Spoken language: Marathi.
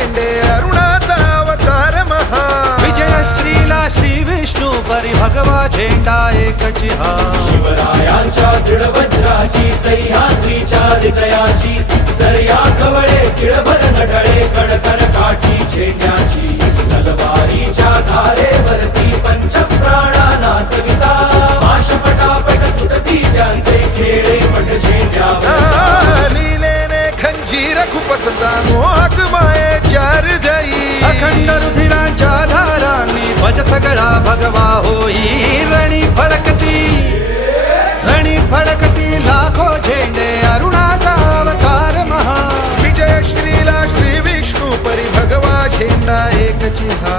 झेंडे अरुणाचा अवतार महा. विजय श्रीला श्री विष्णू परी भगवा झेंडा एकची हा शिवरायांच्या दृढवज्राची सह्याद्रीच्या हृदयाची दर्या खवळे किळभर नडळे कडकर काठी झेंड्याची. तलवारीच्या धारेवरती पंचप्राणा नाचविता. माशपटापट तुटती त्यांचे खेळे पट झेंड्यावर. लीलेने खंजीर खुपसता मोहक सगळा भगवा होई रणी फडकती रणी फडकती लाखो झेंडे अरुणाचा अवतार महा विजय श्रीला श्री विष्णू परी भगवा झेंडा एक हा